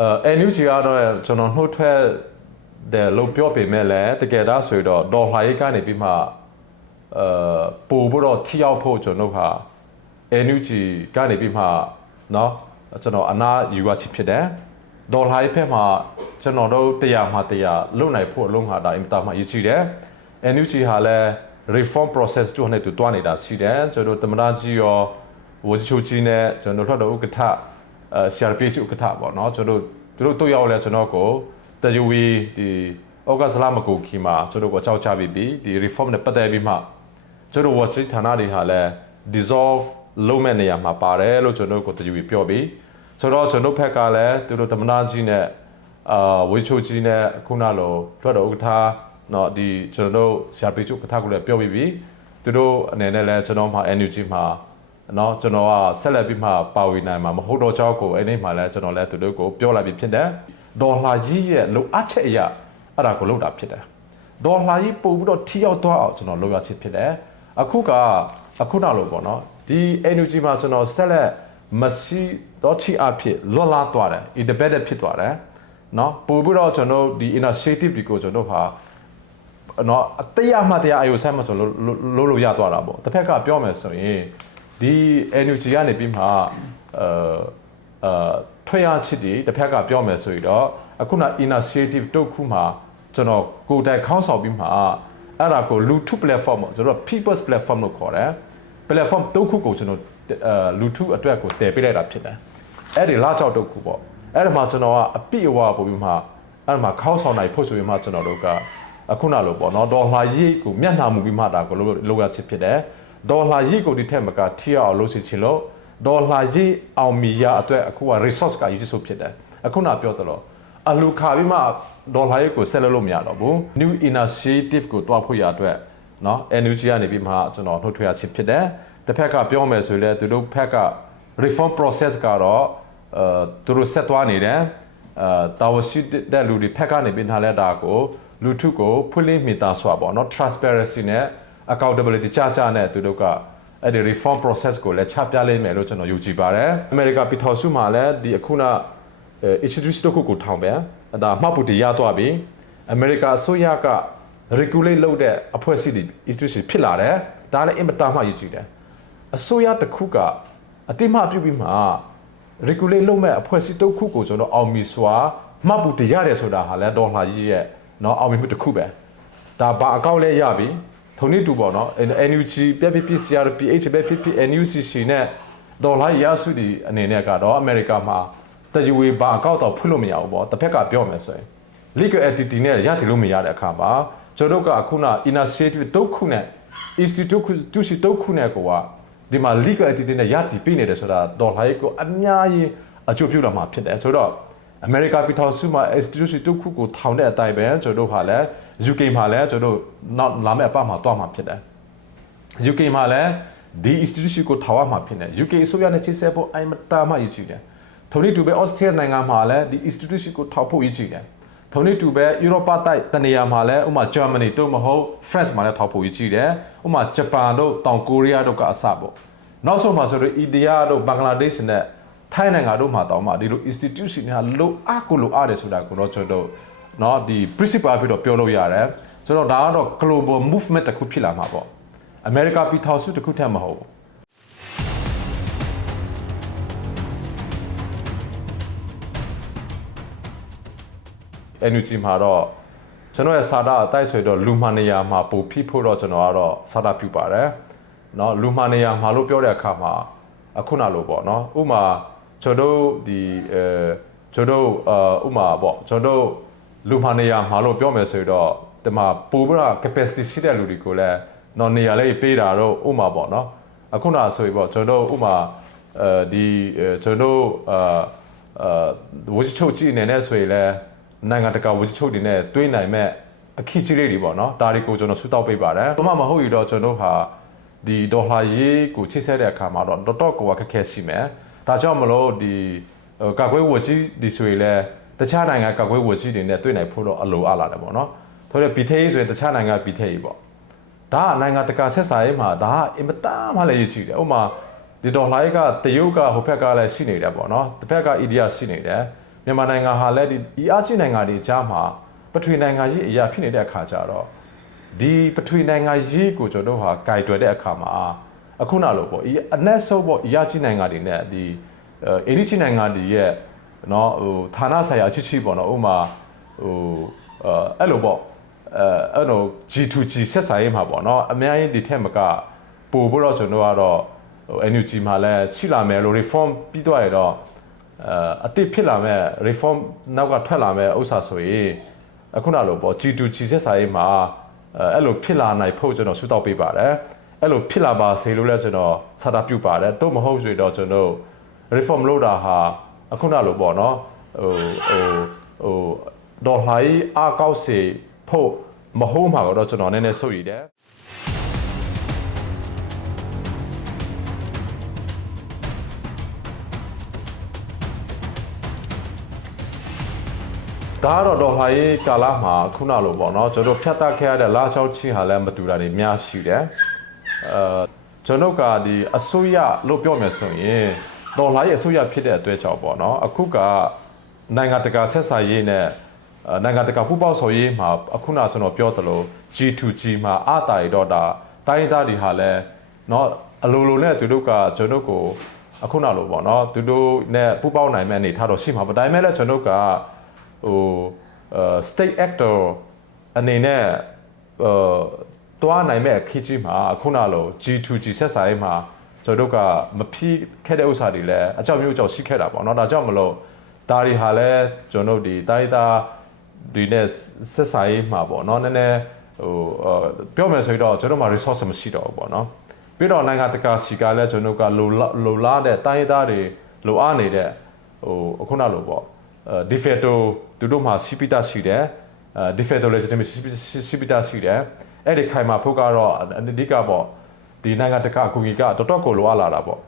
အဲ NUG ကတော့ကျွန်တော်နှုတ်ထွက်တယ်လို့ပြောပေမဲ့လည်းတကယ်ဒါဆိုတော့ဒေါ်လာရေးကနေပြီးမှအဲပို့ပြီးတော့ထိရောက်ဖို့ကျွန်တော်ဟာ NUG ကနေပြီးမှเนาะကျွန်တော်အနာယူရချစ်ဖြစ်တယ်ဒေါ်လာရေးဖက်မှာကျွန်တော်တို့တရားမှတရားလုံနိုင်ဖို့အလုံးဟာဒါအင်တာမှရည်ကြည်တယ် NUG ဟာလည်း reform process တို့နဲ့တူတွားနေတာရှိတယ်ကျွန်တော်တို့တမနာကြီးရောဝချိုကြီးနဲ့ကျွန်တော်တို့တော့ဥက္ကဋ္ဌအဲ CRPH ဥက္ကဋ္ဌပေါ့နော်ကျွန်တော်တို့တို့တို့ရောက်လဲကျွန်တော်ကိုတယဝီဒီဩဂတ်စလမကိုခီမှာကျွန်တော်ကိုအကြောက်ချပြီးပြီဒီ reform နဲ့ပတ်သက်ပြီးမှကျွန်တော်ဝါရှိဌာနတွေဟာလဲ dissolve လုပ်မဲ့နေရာမှာပါတယ်လို့ကျွန်တော်ကိုတယဝီပြောပြီးဆိုတော့ကျွန်တော်ဖက်ကလည်းသူတို့တမနာကြီးနဲ့အာဝေချိုကြီးနဲ့ခုနလိုလွှတ်တော်ဥက္ကဋ္ဌနော်ဒီကျွန်တော်တို့ CRPH ဥက္ကဋ္ဌကိုလည်းပြောပြီးပြီသူတို့အနေနဲ့လည်းကျွန်တော်မှာ energy မှာ နော်ကျွန်တော်ကဆက်လက်ပြီးမှပါဝင်နိုင်မှာမဟုတ်တော့ကြောက်ကိုအဲ့ဒီမှာလဲကျွန်တော်လဲသူတို့ကိုပြောလိုက်ပြီးဖြစ်တယ်ဒေါ်လာကြီးရဲ့လိုအပ်ချက်အရာအဲ့ဒါကိုလောက်တာဖြစ်တယ်ဒေါ်လာကြီးပို့ပြီးတော့ထိရောက်သွားအောင်ကျွန်တော်လောက်ရချင်းဖြစ်တယ်အခုကအခုနောက်လို့ပေါ့နော်ဒီ energy မှာကျွန်တော်ဆက်လက်မရှိတော့ချီအဖြစ်လွတ်လပ်သွားတယ် independent ဖြစ်သွားတယ်နော်ပို့ပြီးတော့ကျွန်တော်ဒီ initiative တွေကိုကျွန်တော်ဟာနော်အတရားမှတရားအယုံဆိုင်မှကျွန်တော်လို့လို့ရသွားတာပေါ့တစ်ဖက်ကပြောမယ်ဆိုရင် ဒီ NUG ကနေပြီးမှအဲအဲထွေရချစ်ဒီတစ်ဖက်ကပြောမယ်ဆိုရင်တော့အခုန initiative တုတ်ခုမှာကျွန်တော်ကိုယ်တိုင်ခေါင်းဆောင်ပြီးမှအဲ့ဒါကိုလူထု platform ပေါ့ကျွန်တော် people's platform လို့ခေါ်တယ် platform တုတ်ခုကိုကျွန်တော်အဲလူထုအတွက်ကိုတည်ပေးလိုက်တာဖြစ်တယ်အဲ့ဒီလာချောက်တုတ်ခုပေါ့အဲ့ဒါမှကျွန်တော်ကအပြည့်အဝပို့ပြီးမှအဲ့ဒါမှခေါင်းဆောင်နိုင်ဖို့ဆိုရင်မှကျွန်တော်တို့ကအခုနလိုပေါ့နော်ဒေါ်လာရိတ်ကိုမျက်နှာမူပြီးမှဒါကိုလောက်ရချစ်ဖြစ်တယ် ဒေါ်လာရိတ်ကိုဒီထက်မကထိအောင်လုပ်ချင်ချင်လို့ဒေါ်လာရိတ်အောင်မီရအတွက်အခုက resource ကရည်စုဖြစ်တယ်အခုနပြောသလိုအလူခါပြီးမှဒေါ်လာရိတ်ကိုဆက်လုပ်လို့မရတော့ဘူး new initiative ကိုတွားဖို့ရအတွက်เนาะ NUG ကနေပြီးမှကျွန်တော်နှုတ်ထွက်ရချင်းဖြစ်တယ်တစ်ဖက်ကပြောမယ်ဆိုရင်လည်းသူတို့ဖက်က reform process ကတော့အဲသူတို့ဆက်သွားနေတယ်အဲတာဝရှိတဲ့လူတွေဖက်ကနေပြီးထားလဲတာကိုလူထုကိုဖွင့်လင်းမိသားစွာပေါ့เนาะ transparency နဲ့ accountability ကြကြနဲ့သူတို့ကအဲ့ဒီ reform process ကိုလည်းချပြလိမ့်မယ်လို့ကျွန်တော်ယုံကြည်ပါတယ်အမေရိကပြည်ထောင်စုမှာလည်းဒီအခုန institute တစ်ခုကိုထောင်ပဲအဲဒါမှတ်ဖို့တည်ရသွားပြီအမေရိကအစိုးရက regulate လုပ်တဲ့အဖွဲ့အစည်းတွေ institution ဖြစ်လာတယ်ဒါလည်းအင်မတန်မှရည်ကြည်တယ်အစိုးရတစ်ခုကအတိမပြုပြီးမှ regulate လုပ်မဲ့အဖွဲ့အစည်းတစ်ခုကိုကျွန်တော်အောင်မီစွာမှတ်ဖို့တည်ရတယ်ဆိုတာဟာလည်းဒေါ်လာကြီးရဲ့เนาะအောင်မြင်မှုတစ်ခုပဲဒါဘာအကောင့်လဲရပြီ ထုံနည်းတူပေါ့နော် NUG ပြပြ PCR PH ပဲဖြစ်ဖြစ် NUCC နဲ့ဒေါ်လာရစုဒီအနေနဲ့ကတော့အမေရိကမှာတယူဝေဘာအကောင့်တော့ဖွင့်လို့မရဘူးပေါ့တစ်ဖက်ကပြောမယ်ဆိုရင် legal entity နဲ့ရတည်လို့မရတဲ့အခါမှာကျွန်တော်တို့ကအခုန initiative တုတ်ခုနဲ့ institute တုရှိတုတ်ခုနဲ့ကိုကဒီမှာ legal entity နဲ့ရတည်ပြီးနေတယ်ဆိုတာဒေါ်လာရေးကိုအများကြီးအကျိုးပြုလာမှာဖြစ်တယ်ဆိုတော့အမေရိကပြည်ထောင်စုမှာ institute တုတ်ခုကိုထောင်တဲ့အတိုင်းပဲကျွန်တော်တို့ဟာလည်း UK မှာလည်းကျွန်တော်တို့နောက်လာမယ့်အပတ်မှာတွားမှာဖြစ်တယ် UK မှာလည်းဒီ institution ကိုထောက်ရမှာဖြစ်တယ် UK အစိုးရနဲ့ချိတ်ဆက်ဖို့အိမ်မတာမှရည်ကြည်တယ်ထုံနည်းတူပဲ Austria နိုင်ငံမှာလည်းဒီ institution ကိုထောက်ဖို့ရည်ကြည်တယ်ထုံနည်းတူပဲ Europe တိုက်တနေရာမှာလည်းဥပမာ Germany တို့မဟုတ် France မှာလည်းထောက်ဖို့ရည်ကြည်တယ်ဥပမာဂျပန်တို့တောင်ကိုရီးယားတို့ကအစပေါ့နောက်ဆုံးမှာဆိုတော့ India တို့ဘင်္ဂလားဒေ့ရှ်နဲ့ထိုင်းနိုင်ငံတို့မှာတောင်မှဒီလို institution တွေဟာလိုအပ်ကိုလိုအပ်တယ်ဆိုတာကိုတော့ကျွန်တော်တို့ เนาะဒီ principle အဖြစ်တော့ပြောလို့ရတယ်ဆိုတော့ဒါကတော့ global movement တစ်ခုဖြစ်လာမှာပေါ့အမေရိကပြည်ထောင်စုတစ်ခုထက်မဟုတ်ဘူး NUG မှာတော့ကျွန်တော်ရဲ့စာတာအတိုက်ဆိုတော့လူမှန်နေရာမှာပိုဖိဖို့တော့ကျွန်တော်ကတော့စာတာပြုပါတယ်เนาะလူမှန်နေရာမှာလို့ပြောတဲ့အခါမှာအခုနလိုပေါ့เนาะဥမာကျွန်တော်တို့ဒီအဲကျွန်တော်အာဥမာပေါ့ကျွန်တော်တို့ လူမှနေရာမှာလို့ပြောမယ်ဆိုတော့ဒီမှာပိုပြီးတော့ capacity ရှိတဲ့လူတွေကိုလည်းတော့နေရာလေးပေးတာတော့ဥမာပေါ့နော်အခုနဆိုပြီးပေါ့ကျွန်တော်ဥမာအဲဒီကျွန်တော်အာဝစ်ချုပ်ကြီးနေနဲ့ဆိုရင်လည်းနိုင်ငံတကာဝစ်ချုပ်တွေနဲ့တွေးနိုင်မဲ့အခက်ကြီးလေးတွေပေါ့နော်ဒါတွေကိုကျွန်တော်ဆူတောက်ပေးပါတယ်ဘာမှမဟုတ်ရတော့ကျွန်တော်ဟာဒီဒေါ်လာရေးကိုချိတ်ဆက်တဲ့အခါမှာတော့တော်တော်ကိုကခက်ခဲရှိမယ်ဒါကြောင့်မလို့ဒီကာကွယ်ဝတ်ကြီးဒီဆိုရင်လည်း တခြားနိုင်ငံကာကွယ်ဝကြီးတွေနဲ့တွင်းနိုင်ဖို့တော့အလိုအလာတယ်ပေါ့နော်။ဆိုတော့ဘီထေးဆိုရင်တခြားနိုင်ငံဘီထေးပေါ့။ဒါကနိုင်ငံတကာဆက်ဆံရေးမှာဒါကအင်မတန်မှလည်းရည်ကြည်တယ်။ဥပမာဒီဒေါ်လာရေးကတရုတ်ကဟိုဘက်ကလည်းရှိနေတယ်ပေါ့နော်။တစ်ဖက်ကအိန္ဒိယရှိနေတယ်။မြန်မာနိုင်ငံဟာလည်းဒီအီအားကြီးနိုင်ငံတွေကြားမှာပထဝီနိုင်ငံကြီးအရာဖြစ်နေတဲ့အခါကျတော့ဒီပထဝီနိုင်ငံကြီးကိုကျွန်တော်တို့ဟာဂိုင်တွယ်တဲ့အခါမှာအခုနလိုပေါ့အီအနက်ဆုံးပေါ့အီအားကြီးနိုင်ငံတွေနဲ့ဒီအင်းကြီးနိုင်ငံတွေရဲ့ နော်ဟိုဌာနဆိုင်ရာချစ်ချစ်ပေါ့နော်ဥပမာဟိုအဲ့လိုပေါ့အဲအဲ့လို G2G ဆက်ဆံရေးမှာပေါ့နော်အများကြီးဒီထက်မကပို့ဖို့တော့ကျွန်တော်ကတော့ဟို NUG မှာလည်းရှိလာမယ်လို့ reform ပြီးတော့ရတော့အဲအတိဖြစ်လာမဲ့ reform နောက်ကထွက်လာမဲ့ဥစ္စာဆိုရင်အခုနလိုပေါ့ G2G ဆက်ဆံရေးမှာအဲအဲ့လိုဖြစ်လာနိုင်ဖို့ကျွန်တော်ဆုတောင်းပေးပါတယ်အဲ့လိုဖြစ်လာပါစေလို့လည်းကျွန်တော်ဆန္ဒပြုပါတယ်တော့မဟုတ်ဆိုတော့ကျွန်တော် reform လုပ်တာဟာ အခုနလိုပေါ့နော်ဟိုဟိုဟိုဒေါ်လာကြီးအကောက်စီဖို့မဟုတ်မှာတော့ကျွန်တော်နည်းနည်းစိုးရိမ်တယ်ဒါကတော့ဒေါ်လာရေးကာလမှာခုနလိုပေါ့နော်ကျွန်တော်ဖြတ်တတ်ခဲ့ရတဲ့လာချောက်ချင်းဟာလည်းမတူတာတွေများရှိတယ်အဲကျွန်တော်ကဒီအစိုးရလို့ပြောမယ်ဆိုရင် ဒေါ်လာရေးအစိုးရဖြစ်တဲ့အတွက်ကြောင့်ပေါ့နော်အခုကနိုင်ငံတကာဆက်ဆံရေးနဲ့အဲနိုင်ငံတကာပူးပေါင်းဆောင်ရေးမှာအခုနကျွန်တော်ပြောသလို G2G မှာအတာရီတော့ဒါတိုင်းသားတွေဟာလည်းเนาะအလိုလိုနဲ့သူတို့ကကျွန်တော်ကိုအခုနလိုပေါ့နော်သူတို့နဲ့ပူးပေါင်းနိုင်မဲ့အနေထားတော့ရှိမှာပေါ့ဒါပေမဲ့လည်းကျွန်တော်က ဟိုအဲ state actor အနေနဲ့ဟိုတွားနိုင်မဲ့အခင်းကြီးမှာခုနလို G2G ဆက်ဆံရေးမှာ ကျွန်တော်တို့ကမဖြစ်ခဲ့တဲ့ဥစ္စာတွေလည်းအကြောက်မျိုးကြောက်ရှိခဲ့တာပေါ့နော်ဒါကြောင့်မလို့ဒါတွေဟာလည်းကျွန်တော်တို့ဒီတိုင်းသားဒီနဲ့ဆက်ဆံရေးမှာပေါ့နော်နည်းနည်းဟိုပြောမယ်ဆိုရင်တော့ကျွန်တော်မှာ resource မရှိတော့ဘူးပေါ့နော်ပြီးတော့နိုင်ငံတကာစီကလည်းကျွန်တော်ကလိုလိုလားတဲ့တိုင်းသားတွေလိုအားနေတဲ့ဟိုအခုနလိုပေါ့ဒီဖက်တိုသူတို့မှာစီပီတာရှိတယ်ဒီဖက်တိုလည်းကျွန်တော်စီပီတာရှိတယ်အဲ့ဒီခိုင်မှာဖို့ကတော့အဓိကပေါ့ ဒီနိုင်ငံတကာအကူအညီကတော်တော်ကိုလိုအပ်လာတာပေါ့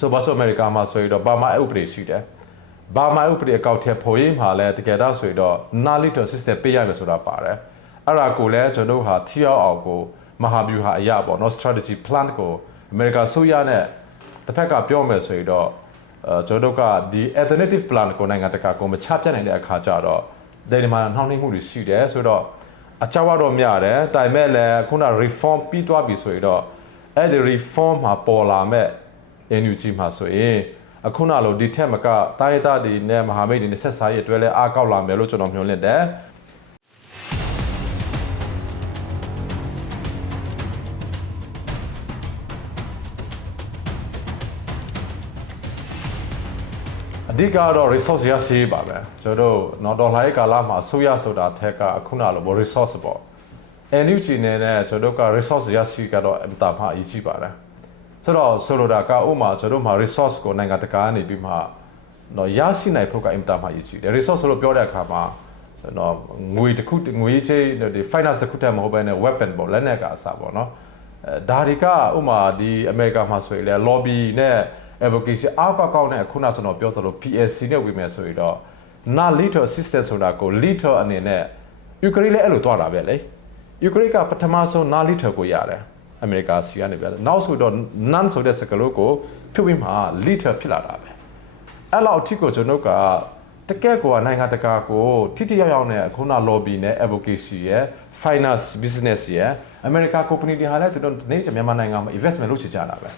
ဆိုပါဆိုအမေရိကမှာဆိုရင်တော့ဘာမှဥပဒေရှိတယ်ဘာမှဥပဒေအကောက်ထဲပေါ်ရင်မှာလဲတကယ်တော့ဆိုရင်တော့ knowledge system ပေးရမယ်ဆိုတာပါတယ်အဲ့ဒါကိုလည်းကျွန်တော်ဟာထိရောက်အောင်ကိုမဟာဗျူဟာအရာပေါ့နော် strategy plan ကိုအမေရိကဆိုရနဲ့တစ်ဖက်ကပြောမယ်ဆိုရင်တော့အဲကျွန်တော်တို့ကဒီ alternative plan ကိုနိုင်ငံတကာကိုမချပြနိုင်တဲ့အခါကျတော့ဒီမှာနှောင့်နှေးမှုတွေရှိတယ်ဆိုတော့အကြောက်တော့များတယ်တိုင်မဲ့လည်းခုန reform ပြီးသွားပြီဆိုရင်တော့ အဲ့ဒီ reform မှာပေါ်လာမဲ့ NUG မှာဆိုရင်အခုနလိုဒီထက်မကတိုင်းဒေသတွေနဲ့မဟာမိတ်တွေနဲ့ဆက်ဆံရေးအတွက်လည်းအားကောက်လာမယ်လို့ကျွန်တော်မျှော်လင့်တယ်အဓိကတော့ resource ရရှိပါပဲကျွန်တော်တို့နော်ဒေါ်လာရေးကာလမှာဆိုရဆိုတာထက်ကအခုနလို resource ပေါ့ NUG နဲ့နဲ့ကျွန်တော်တို့က resource ရရှိကတော့အတားမှအရေးကြီးပါတယ်ဆိုတော့ဆိုလိုတာကဥမာကျွန်တော်တို့မှာ resource ကိုနိုင်ငံတကာကနေပြီးမှတော့ရရှိနိုင်ဖို့ကအင်တာမှအရေးကြီးတယ် resource လို့ပြောတဲ့အခါမှာနော်ငွေတစ်ခုငွေချေးဒီ finance တစ်ခုတည်းမဟုတ်ဘဲနဲ့ weapon ပေါ့လက်နက်ကအစားပေါ့နော်အဲဒါတွေကဥမာဒီအမေရိကန်မှာဆိုရင်လေ lobby နဲ့ advocacy အားကောက်ကောက်နဲ့ခုနကျွန်တော်ပြောသလို PSC နဲ့ဝင်မယ်ဆိုရင်တော့ not little assistance ဆိုတာကို little အနေနဲ့ယူကရိန်းလည်းအဲ့လိုတွားတာပဲလေ ယူကရိန်းကပထမဆုံး not little ကိုရတယ်အမေရိကစီကနေပဲနောက်ဆိုတော့ none ဆိုတဲ့စကားလုံးကိုဖြုတ်ပြီးမှ little ဖြစ်လာတာပဲအဲ့လောက်အထိကိုကျွန်တော်ကတကယ့်ကိုနိုင်ငံတကာကိုထိထိရောက်ရောက်နဲ့ခုန lobby နဲ့ advocacy ရယ် finance business ရယ် America company တွေဟာလည်းကျွန်တော်ဒီနေ့မြန်မာနိုင်ငံမှာ investment လုပ်ချင်ကြတာပဲ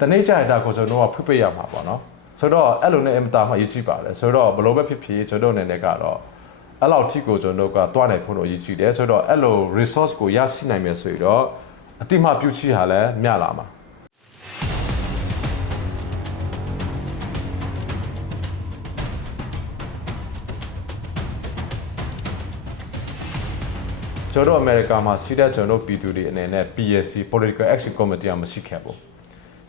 တနေ့ကျရင်ဒါကိုကျွန်တော်ကဖိပိတ်ရမှာပေါ့နော်ဆိုတော့အဲ့လိုနဲ့အင်တာမှရည်ကြည့်ပါတယ်ဆိုတော့ဘယ်လိုပဲဖြစ်ဖြစ်ကျွန်တော်အနေနဲ့ကတော့ အဲ့လောက်ထိကိုကျွန်တော်ကတွားနိုင်ဖို့တော့ရည်ကြည့်တယ်ဆိုတော့အဲ့လို resource ကိုရရှိနိုင်မယ်ဆိုရင်တော့အတိမပြုချီဟာလည်းမျှလာမှာကျွန်တော်အမေရိကန်မှာစီးတဲ့ကျွန်တော်ပြည်သူတွေအနေနဲ့ PSC Political Action Committee မရှိခဲ့ဘူး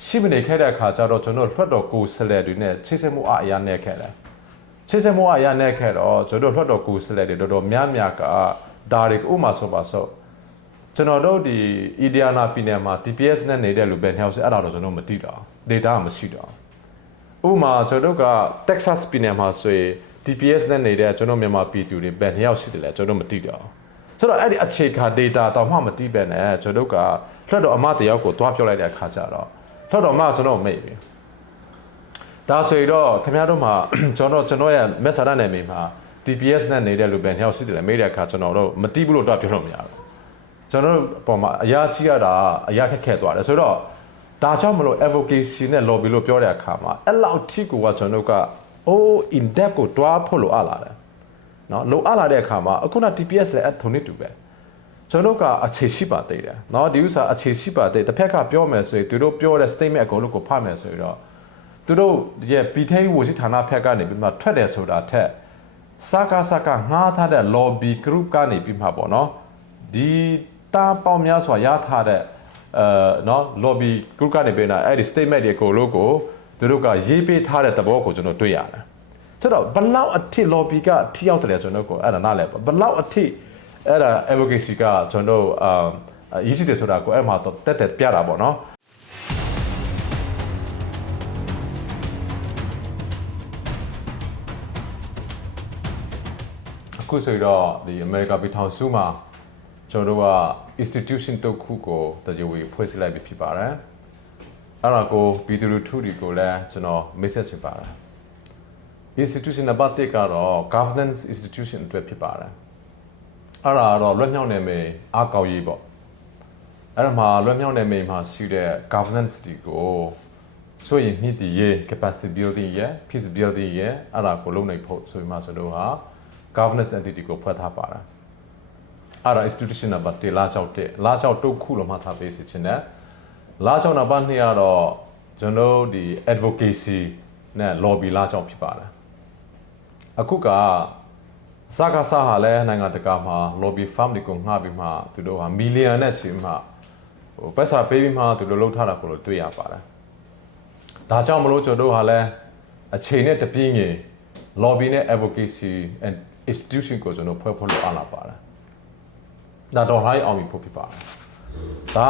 ရှိမနေခဲ့တဲ့အခါကျတော့ကျွန်တော်လွှတ်တော်ကိုယ်စားလှယ်တွေနဲ့ချိတ်ဆက်မှုအရာနဲ့ခဲ့တယ် ချိတ်ဆက်မှုအရာနဲ့ခဲ့တော့ကျွန်တော်လွှတ်တော်ကိုယ်စားလှယ်တွေတော်တော်များများကဒါတွေဥမာဆိုပါဆိုကျွန်တော်တို့ဒီအီဒီယာနာပြည်နယ်မှာ TPS နဲ့နေတဲ့လူပဲနှစ်ယောက်စအဲ့ဒါတော့ကျွန်တော်မသိတော့ data မရှိတော့ဥမာကျွန်တော်တို့က Texas ပြည်နယ်မှာဆိုရင် TPS နဲ့နေတဲ့ကျွန်တော်မြန်မာပြည်သူတွေပဲနှစ်ယောက်ရှိတယ်လေကျွန်တော်မသိတော့ဆိုတော့အဲ့ဒီအခြေခံ data တော့မှမသိပဲနဲ့ကျွန်တော်တို့ကလွှတ်တော်အမတ်တယောက်ကိုတွားပြောလိုက်တဲ့အခါကျတော့လွှတ်တော်အမတ်ကျွန်တော်မေ့ပြီ ဒါဆိုရင်တော့ခင်ဗျားတို့မှာ ကျွန်တော်ကျွန်တော်ရဲ့မက်ဆာဒနယ်မြေမှာ TPS နဲ့နေတဲ့လူပဲနှစ်ယောက်ရှိတယ်လေမေးတဲ့အခါကျွန်တော်တို့မတိဘူးလို့တော့ပြောလို့မရဘူးကျွန်တော်တို့ပုံမှာအရာကြီးရတာအရာခက်ခဲသွားတယ်ဆိုတော့ဒါကြောင့်မလို့ advocacy နဲ့ lobby လို့ပြောတဲ့အခါမှာအဲ့လောက်ထိကိုကကျွန်တော်တို့က oh in depth ကိုတွားဖို့လိုအပ်လာတယ်နော်လိုအပ်လာတဲ့အခါမှာအခုန TPS လည်းအထုံနေတူပဲ ကျွန်တော်တို့ကအခြေရှိပါသေးတယ်เนาะဒီဥစ္စာအခြေရှိပါသေးတစ်ဖက်ကပြောမယ်ဆိုရင်သူတို့ပြောတဲ့ statement အကုန်လုံးကိုဖတ်မယ်ဆိုရင်တော့ သူတို့ရဲ့ပီထိန်ဝစီဌာနဖက်ကနေပြီးမှထွက်တယ်ဆိုတာထက်စကားစကားငှားထားတဲ့ lobby group ကနေပြီးမှပေါ့နော်ဒီတာပေါင်းများစွာရထားတဲ့အဲနော် lobby group ကနေပြီးတော့အဲ့ဒီ statement တွေအကုန်လုံးကိုသူတို့ကရေးပေးထားတဲ့သဘောကိုကျွန်တော်တွေ့ရတယ်ဆိုတော့ဘလောက်အထိ lobby ကထိရောက်တယ်ဆိုတော့ကိုအဲ့ဒါနားလဲဘလောက်အထိအဲ့ဒါ advocacy ကကျွန်တော်အာရေးချစ်တယ်ဆိုတာကိုအဲ့မှာတော့တက်တက်ပြတာပေါ့နော် ခုဆိုတော့ဒီ America ပြည်ထောင်စုမှာကျွန်တော်တို့က institution တစ်ခုကိုတရားဝင်ဖွဲ့စည်းလိုက်ပြီဖြစ်ပါတယ်။အဲ့ဒါကိုပြည်သူလူထုတွေကိုလည်းကျွန်တော် message ချင်ပါတယ်။ institution နံပါတ်1ကတော့ governance institution အတွက်ဖြစ်ပါတယ်။အဲ့ဒါကတော့လွတ်မြောက်နေမယ်အကောက်ရေးပေါ့။အဲ့ဒါမှာလွတ်မြောက်နေမယ်မှာရှိတဲ့ governance တွေကိုဆိုရင်မြင့်တည်ရေး capacity building ရဲ့ peace building ရဲ့အဲ့ဒါကိုလုပ်နိုင်ဖို့ဆိုရင်မှဆိုတော့ဟာ governance entity ကိုဖွဲ့ထားပါတာအဲ့ဒါ institution number 1လာချောက်1လာချောက်တုတ်ခုလို့မှတ်ထားပေးစီခြင်းနဲ့လာချောက်နံပါတ်2ကတော့ကျွန်တော်တို့ဒီ advocacy နဲ့ lobby လာချောက်ဖြစ်ပါတယ်အခုကစကားစားဟာလဲနိုင်ငံတကာမှာ lobby firm တွေကိုငှားပြီးမှသူတို့ဟာ million နဲ့ချီမှဟိုပတ်စာပေးပြီးမှသူတို့လှုပ်ထားတာကိုလို့တွေ့ရပါတယ်ဒါကြောင့်မလို့ကျွန်တော်တို့ဟာလဲအချိန်နဲ့တပြင်းငယ် lobby နဲ့ advocacy and institution ကိုကျွန်တော်ဖွဲ့ဖို့လိုအပ်လာပါတယ်။ဒါတော့ high အောင်ပြီဖို့ဖြစ်ပါတယ်။ဒါ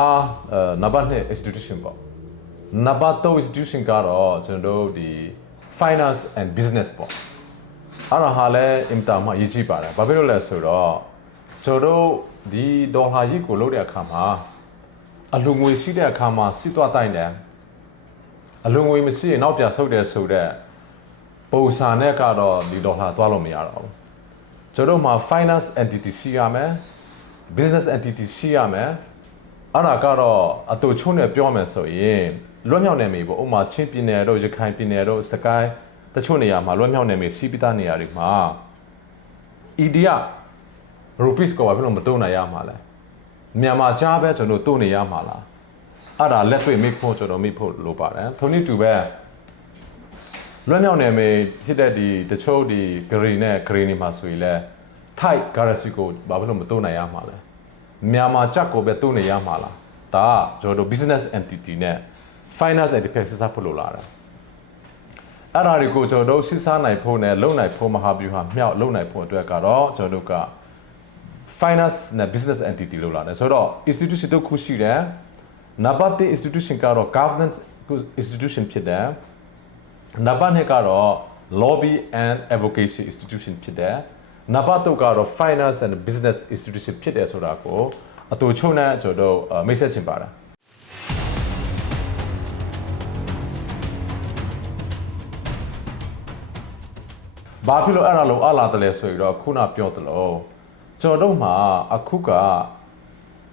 အဲနံပါတ်2 institution ပေါ့။နံပါတ်3 institution ကတော့ကျွန်တော်တို့ဒီ finance and business ပေါ့။အဲ့ဒါဟာလည်းအင်တာမှာရည်ကြည့်ပါတယ်။ဘာဖြစ်လို့လဲဆိုတော့ကျွန်တော်တို့ဒီဒေါ်လာကြီးကိုလုပ်တဲ့အခါမှာအလူငွေရှိတဲ့အခါမှာစစ်သွားတိုင်းတယ်။အလူငွေမရှိရင်နောက်ပြန်ဆုတ်တယ်ဆိုတော့ပုံစံနဲ့ကတော့ဒီဒေါ်လာသွားလို့မရတော့ဘူး ကျွန်တော်တို့မှာ finance entity ရှိရမယ် business entity ရှိရမယ်အဲ့ဒါကတော့အတူချုံနဲ့ပြောမယ်ဆိုရင်လွတ်မြောက်နေပြီပေါ့ဥပမာချင်းပြည်နယ်တို့ရခိုင်ပြည်နယ်တို့စကိုင်းတချို့နေရာမှာလွတ်မြောက်နေပြီစီးပိသားနေရာတွေမှာ idea rupees ကိုဘာဖြစ်လို့မတုံးနိုင်ရမှာလဲမြန်မာကြားပဲကျွန်တော်တုံးနေရမှာလားအဲ့ဒါလက်တွေ့မိဖို့ကျွန်တော်မိဖို့လိုပါတယ်ထုံနည်းတူပဲ လွတ်မြောက်နေမယ်ဖြစ်တဲ့ဒီတချို့ဒီ green နဲ့ green တွေမှာဆိုရင်လဲ tight currency ကိုဘာဖြစ်လို့မတုံးနိုင်ရမှာလဲမြန်မာချက်ကိုပဲတုံးနေရမှာလားဒါကကျွန်တော်တို့ business entity နဲ့ finance entity ဆက်စပ်ဖို့လိုလာတာအဲ့ဒါတွေကိုကျွန်တော်တို့စစ်စားနိုင်ဖို့နဲ့လုပ်နိုင်ဖို့မဟာဗျူဟာမြောက်လုပ်နိုင်ဖို့အတွက်ကတော့ကျွန်တော်တို့က finance နဲ့ business entity လို့လာတယ်ဆိုတော့ institution တို့ခုရှိတယ်နံပါတ်1 institution ကတော့ governance institution ဖြစ်တယ် နံပါတ်2ကတော့ lobby and advocacy institution ဖြစ်တယ်နံပါတ်3ကတော့ finance and business institution ဖြစ်တယ်ဆိုတာကိုအတူချုံနဲ့ကျွန်တော်တို့မိတ်ဆက်ချင်ပါတယ်ဘာဖြစ်လို့အဲ့ဒါလို့အလာတယ်လဲဆိုတော့ခုနပြောသလိုကျွန်တော်တို့မှာအခုက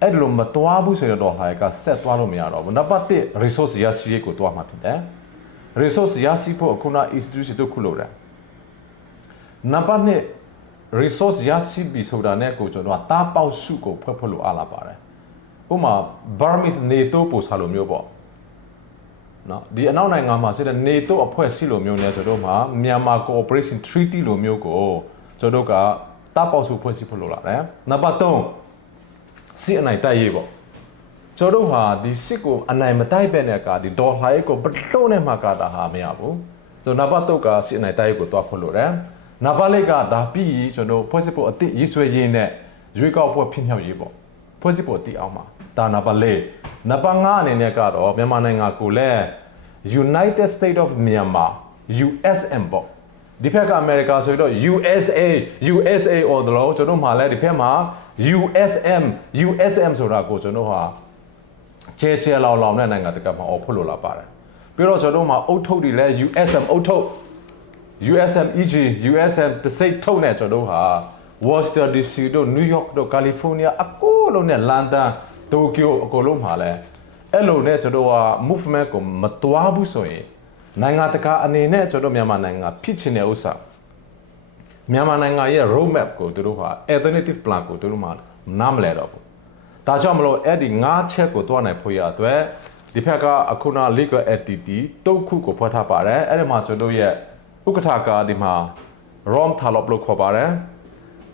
အဲ့လိုမတွားဘူးဆိုတော့ဟာကဆက်သွားလို့မရတော့ဘူးနံပါတ်1 resource ရရှိရေးကိုတွားမှာဖြစ်တယ် resource ရရှိဖို့ခုန institution တို့ခုလို့တယ်နံပါတ်2 resource ရရှိပြီဆိုတာနဲ့ကိုကျွန်တော်ကတားပေါက်စုကိုဖွဲ့ဖွဲ့လို့အားလာပါတယ်ဥပမာ Burmese NATO ပို့စားလိုမျိုးပေါ့နော်ဒီအနောက်နိုင်ငံမှာရှိတဲ့ NATO အဖွဲ့ရှိလိုမျိုးနဲ့ကျွန်တော်တို့မှာ Myanmar Cooperation Treaty လိုမျိုးကိုကျွန်တော်တို့ကတားပေါက်စုဖွဲ့စည်းဖို့လိုလာတယ်နံပါတ်3စစ်အနိုင်တိုက်ရေးပေါ့ ကျွန်တော်တို့ဟာဒီစစ်ကိုအနိုင်မတိုက်ပဲနဲ့ကဒီဒေါ်လာရေးကိုဘလို့နဲ့မှကတာဟာမရဘူးဆိုနံပါတ်3ကစစ်အနိုင်တိုက်ရေးကိုတွားဖို့လိုတယ်နံပါတ်4ကဒါပြီးကျွန်တော်ဖွဲ့စည်းဖို့အသစ်ရေးဆွဲရေးနဲ့ရွေးကောက်ပွဲဖြစ်မြောက်ရေးပေါ့ဖွဲ့စည်းဖို့အသစ်အောင်မှာဒါနံပါတ်4နံပါတ်5အနေနဲ့ကတော့မြန်မာနိုင်ငံကိုလည်း United States of Myanmar USM ပေါ့ဒီဘက်ကအမေရိကဆိုတော့ USA USA အော်တော့ကျွန်တော်မှလည်းဒီဘက်မှာ USM USM ဆိုတာကိုကျွန်တော်ဟာ ကျဲကျဲလောင်လောင်နဲ့နိုင်ငံတကာမှာအော်ဖို့လိုလာပါတယ်ပြီးတော့ကျွန်တော်တို့မှာအုတ်ထုတ်တွေလဲ USM အုတ်ထုတ် USM EG USM တစိတ်ထုတ်နဲ့ကျွန်တော်တို့ဟာ Washington DC တို့ New York တို့ California အကိုလုံးနဲ့ London Tokyo အကုန်လုံးမှာလဲအဲ့လိုနဲ့ကျွန်တော်တို့က movement ကိုမတွားဘူးဆိုရင်နိုင်ငံတကာအနေနဲ့ကျွန်တော်တို့မြန်မာနိုင်ငံဖြစ်ချင်တဲ့ဥစ္စာမြန်မာနိုင်ငံရဲ့ road map ကိုသူတို့က alternative plan ကိုသူတို့မှနားမလဲတော့ဘူး ဒါကြောင့်မလို့အဲ့ဒီ၅ချက်ကိုတွားနိုင်ဖို့ရအတွက်ဒီဖက်ကအခုန legal entity တုတ်ခုကိုဖွဲ့ထားပါတယ်အဲ့ဒီမှာကျွန်တော်တို့ရဲ့ဥက္ကဋ္ဌကဒီမှာ Rom Thalop လို့ခေါ်ပါတယ်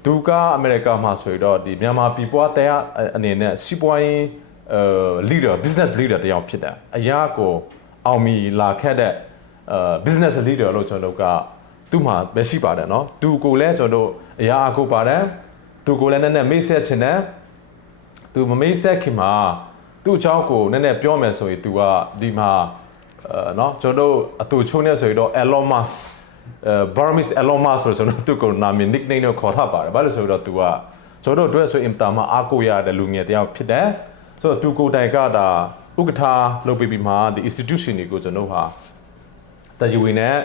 သူကအမေရိကမှာဆိုတော့ဒီမြန်မာပြည်ပွားတရားအနေနဲ့စီးပွားရေးအဲ leader business leader တယောက်ဖြစ်တယ်အရာကိုအောင်မီလာခဲ့တဲ့အဲ business leader လို့ကျွန်တော်တို့ကသူ့မှာပဲရှိပါတယ်เนาะသူကိုလည်းကျွန်တော်တို့အရာအကိုပါတယ်သူကိုလည်းနည်းနည်းမိတ်ဆက်ချင်တယ် သူမမိတ်ဆက်ခင်မှာသူ့အကြောင်းကိုနည်းနည်းပြောမယ်ဆိုရင် तू ကဒီမှာအဲနော်ကျွန်တော်အတူချုံနေဆိုရင်တော့ Elon Musk အဲ Burmese Elon Musk ဆိုကျွန်တော်သူ့ကိုနာမည် nickname နဲ့ခေါ်ထားပါတယ်ဘာလို့ဆိုတော့ तू ကကျွန်တော်တို့အတွက်ဆိုအင်တာမှာအားကိုးရတဲ့လူငယ်တယောက်ဖြစ်တယ်ဆိုတော့ तू ကိုယ်တိုင်ကဒါဥက္ကဋ္ဌလုပ်ပြီးပြီးမှဒီ institution တွေကိုကျွန်တော်ဟာတရားဝင်နဲ့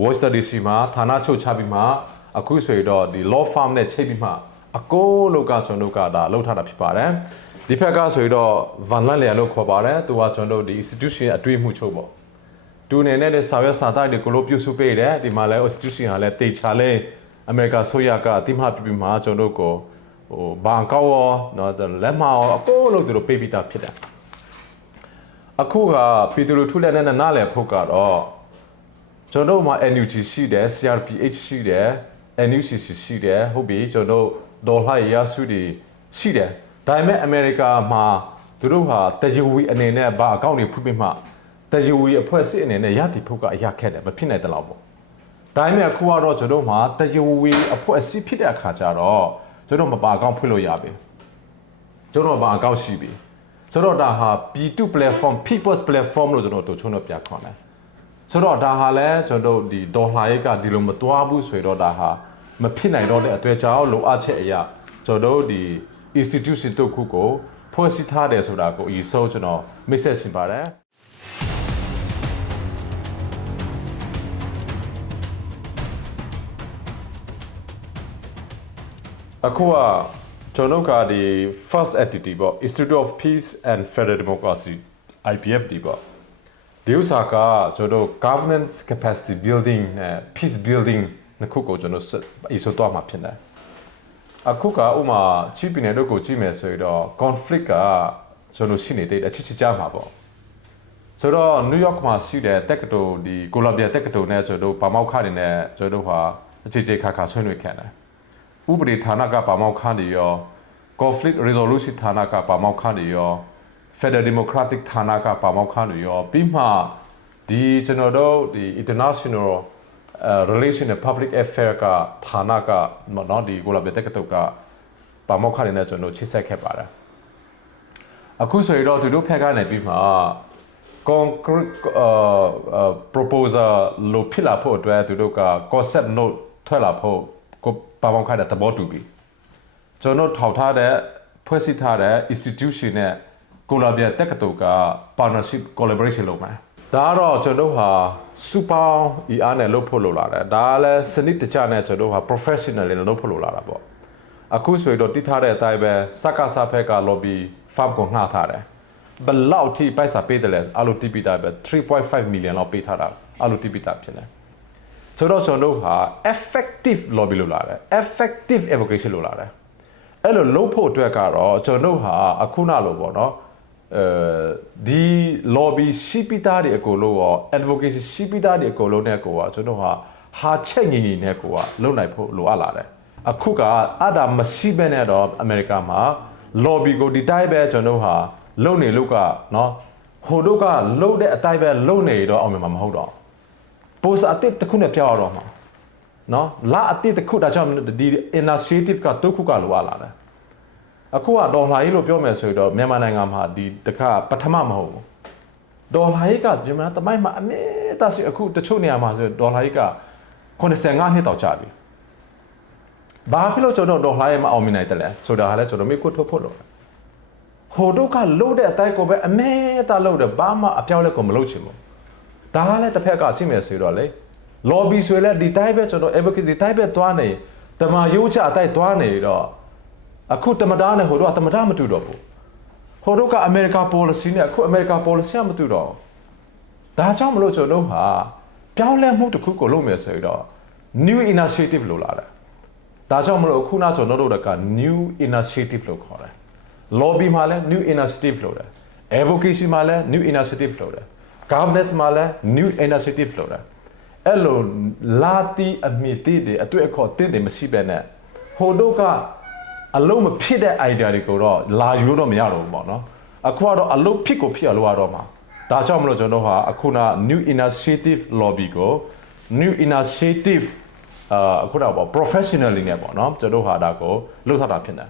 Wall Street ရှိမှာဌာနချုပ်ချပြီးမှအခုဆိုရင်တော့ဒီ law firm နဲ့ချိတ်ပြီးမှ အကိုလောကကျွန်တော်တို့ကဒါလှုပ်ထားတာဖြစ်ပါတယ်ဒီဖက်ကဆိုရင်တော့ Van Lanlia လို့ခေါ်ပါတယ်သူကကျွန်တော်တို့ဒီ institution ရဲ့အတွေ့အမှုချုပ်ပေါ့သူအနေနဲ့လည်းစာရွက်စာတမ်းတွေကိုလို့ပြုစုပေးတယ်ဒီမှာလည်း institution ဟာလည်းတေချာလဲအမေရိကဆိုရကအတိမပြပြမှာကျွန်တော်တို့ကိုဟိုဘန်ကောက်ရောနော်လက်မရောအကုန်လုံးသူတို့ပေးပြီးသားဖြစ်တယ်အခုကပြည်သူလူထုလည်းနဲ့နားလည်ဖို့ကတော့ကျွန်တော်တို့မှာ NUG ရှိတယ် CRPH ရှိတယ် NUCC ရှိတယ်ဟုတ်ပြီကျွန်တော် ဒေါ်လာရစုတွေရှိတယ်ဒါပေမဲ့အမေရိကမှာသူတို့ဟာတကြဝီအနေနဲ့ဘာအကောင့်တွေဖွင့်ပြီးမှတယူဝီအဖွဲ့အစည်းအနေနဲ့ရတည်ဖို့ကအရာခက်တယ်မဖြစ်နိုင်တဲ့လောက်ပေါ့ဒါပေမဲ့အခုကတော့ကျွန်တော်တို့မှာတယူဝီအဖွဲ့အစည်းဖြစ်တဲ့အခါကျတော့ကျွန်တော်မပါအကောင့်ဖွင့်လို့ရပြီကျွန်တော်မပါအကောင့်ရှိပြီဆိုတော့ဒါဟာ B2 platform people's platform လို့ကျွန်တော်တို့ချုံတော့ပြခေါ်တယ်ဆိုတော့ဒါဟာလဲကျွန်တော်တို့ဒီဒေါ်လာရိတ်ကဒီလိုမတွားဘူးဆိုတော့ဒါဟာ မဖြစ်နိုင်တော့တဲ့အတွေ့အကြုံလိုအပ်ချက်အရာကျွန်တော်တို့ဒီ institution တို့ခုကိုဖွဲ့စည်းထားတယ်ဆိုတာကိုအရင်ဆုံးကျွန်တော် message ရှင်ပါတယ်အခုကကျွန်တော်ကဒီ first entity ပေါ့ Institute of Peace and Federal Democracy IPF ဒီပေါ့ဒီဥစ္စာကကျွန်တော် governance capacity building နဲ့ peace building နှစ်ခုကိုကျွန်တော်အဆိုတော့မှာဖြစ်တယ်အခုကဥမာ chief ပြည်နယ်တို့ကိုကြည့်မယ်ဆိုရင်တော့ conflict ကကျွန်တော်ရှိနေတဲ့အချစ်ချစ်ကြမှာပေါ့ဆိုတော့ New York မှာရှိတဲ့တက္ကသိုလ်ဒီကိုလံဘီယာတက္ကသိုလ်နဲ့ကျွန်တော်ပါမောက်ခတွေနဲ့ကျွန်တော်ဟာအခြေအခြေခါခါဆွေးနွေးခဲ့တယ်ဥပဒေဌာနကပါမောက်ခနေရော conflict resolution ဌာနကပါမောက်ခနေရော federal democratic ဌာနကပါမောက်ခနေရောပြီးမှဒီကျွန်တော်တို့ဒီ international uh, relation နဲ့ public affair ကဌာနကနော်ဒီကိုလာပြတက်ကတုတ်ကပါမောက်ခရင်းနဲ့ကျွန်တော်ချိတ်ဆက်ခဲ့ပါတယ်အခုဆိုရင်တော့သူတို့ဖက်ကနေပြီးမှ concrete uh, proposal လို့ဖြစ်လာဖို့အတွက်သူတို့က concept note ထွက်လာဖို့ကိုပါမောက်ခရတဲ့သဘောတူပြီကျွန်တော်ထောက်ထားတဲ့ဖွဲ့စည်းထားတဲ့ institution နဲ့ကိုလာပြတက်ကတုတ်က partnership collaboration လုပ်မယ်ဒါကတော့ကျွန်တော်ဟာ စူပါအီအားနဲ့လုပ်ဖို့လိုလာတယ်ဒါကလည်းစနစ်တကျနဲ့ကျွန်တော်ဟာ professional နဲ့လုပ်ဖို့လိုလာတာပေါ့အခုဆိုရင်တော့တိထားတဲ့အတိုင်းပဲစက္ကစဖက်က lobby farm ကိုငှားထားတယ်ဘယ်လောက်ထိပိုက်စာပေးတယ်လဲအလိုတိပိတာပဲ3.5 million လောက်ပေးထားတာအလိုတိပိတာဖြစ်တယ်ဆိုတော့ကျွန်တော်တို့ဟာ effective lobby လို့လာတယ် effective advocacy လို့လာတယ်အဲ့လိုလုပ်ဖို့အတွက်ကတော့ကျွန်တော်တို့ဟာအခုနလိုပေါ့နော် အဲဒီ lobby ရှိပိသားတွေအကုန်လုံးရော advocacy ရှိပိသားတွေအကုန်လုံးနဲ့ကိုကကျွန်တော်ဟာဟာချက်ညီညီနဲ့ကိုကလုပ်နိုင်ဖို့လိုအပ်လာတယ်အခုကအဒါမရှိဘဲနဲ့တော့အမေရိကမှာ lobby ကိုဒီတိုင်းပဲကျွန်တော်ဟာလုံနေလို့ကနော်ဟိုတို့ကလုံတဲ့အတိုင်းပဲလုံနေတော့အောင်မြင်မှာမဟုတ်တော့ပိုစအတစ်တစ်ခုနဲ့ပြောင်းရတော့မှာနော်လာအတစ်တစ်ခုဒါကြောင့်ဒီ initiative ကတုတ်ခုကလိုအပ်လာတယ် အခုကဒေါ်လာကြီးလို့ပြောမယ်ဆိုတော့မြန်မာနိုင်ငံမှာဒီတခါပထမမဟုတ်ဘူးဒေါ်လာကြီးကမြန်မာတမိုင်းမှာအမေတဆအခုတချို့နေရာမှာဆိုဒေါ်လာကြီးက85နှစ်တောင်ကြာပြီဘာဖြစ်လို့ကျွန်တော်ဒေါ်လာရဲ့မအောင်မြင်နိုင်တယ်လဲဆိုတာကလည်းကျွန်တော်မေးခွန်းထုတ်ဖို့လို့ဟိုတို့ကလို့တဲ့အတိုင်းကိုပဲအမေတာလို့တယ်ဘာမှအပြောင်းလဲကိုမလုပ်ချင်ဘူးဒါကလည်းတစ်ဖက်ကကြည့်မယ်ဆိုတော့လေ lobby ဆိုရင်လည်းဒီတိုင်းပဲကျွန်တော် advocacy တိုင်းပဲသွားနေတမယိုးချအတိုက်သွားနေတော့ အခုတမတားနဲ့ဟိုတော့တမတားမတူတော့ဘူးဟိုတို့ကအမေရိကန် policy နဲ့အခုအမေရိကန် policy ကမတူတော့ဘူးဒါကြောင့်မလို့ကျွန်တော်တို့ဟာပြောင်းလဲမှုတစ်ခုကိုလုပ်မယ်ဆိုတော့ new initiative လို့လာတယ်ဒါကြောင့်မလို့အခုနကျွန်တော်တို့က new initiative လို့ခေါ်တယ် lobby မှာလည်း new initiative လို့တယ် advocacy မှာလည်း new initiative လို့တယ် governance မှာလည်း new initiative လို့တယ်အဲ့လိုလာတီအမြင့်တီးတွေအတွေ့အခေါ်တင့်တယ်မရှိပဲနဲ့ဟိုတို့က အလုံးမဖြစ်တဲ့ idea တွေကိုတော့လာယူလို့တော့မရတော့ဘူးပေါ့နော်အခုကတော့အလုံးဖြစ်ကိုဖြစ်ရလို့ရတော့မှာဒါကြောင့်မလို့ကျွန်တော်တို့ဟာအခုန new initiative lobby ကို new initiative အာအခုတော့ပေါ့ professionally နဲ့ပေါ့နော်ကျွန်တော်တို့ဟာဒါကိုလှုပ်ထတာဖြစ်တယ်